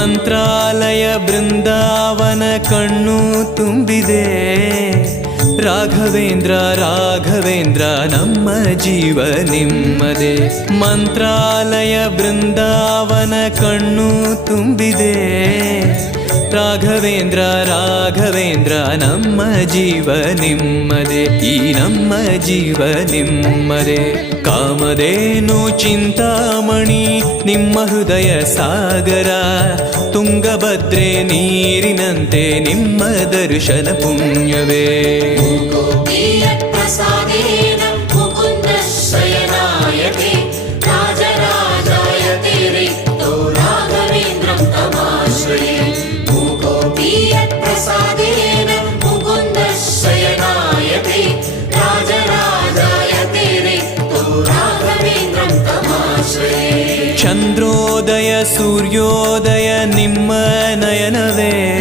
ಮಂತ್ರಾಲಯ ಬೃಂದಾವನ ಕಣ್ಣು ತುಂಬಿದೆ. ರಾಘವೇಂದ್ರ ರಾಘವೇಂದ್ರ ನಮ್ಮ ಜೀವ ನಿಮ್ಮದೇ. ಮಂತ್ರಾಲಯ ಬೃಂದಾವನ ಕಣ್ಣು ತುಂಬಿದೆ. ರಾಘವೇಂದ್ರ ರಾಘವೇಂದ್ರ ನಮ್ಮ ಜೀವ ನಿಮ್ಮದೇ. ಈ ನಮ್ಮ ಜೀವ ನಿಮ್ಮದೇ. ಕಾಮಧೇನು ಚಿಂತಾಮಣಿ ನಿಮ್ಮ ಹೃದಯ ಸಾಗರ. ತುಂಗಭದ್ರೆ ನೀರಿನಂತೆ ನಿಮ್ಮ ದರ್ಶನ ಪುಣ್ಯವೇ. ಚಂದ್ರೋದಯ ಸೂರ್ಯೋದಯ ನಿಮ್ಮ ನಯನವೇ.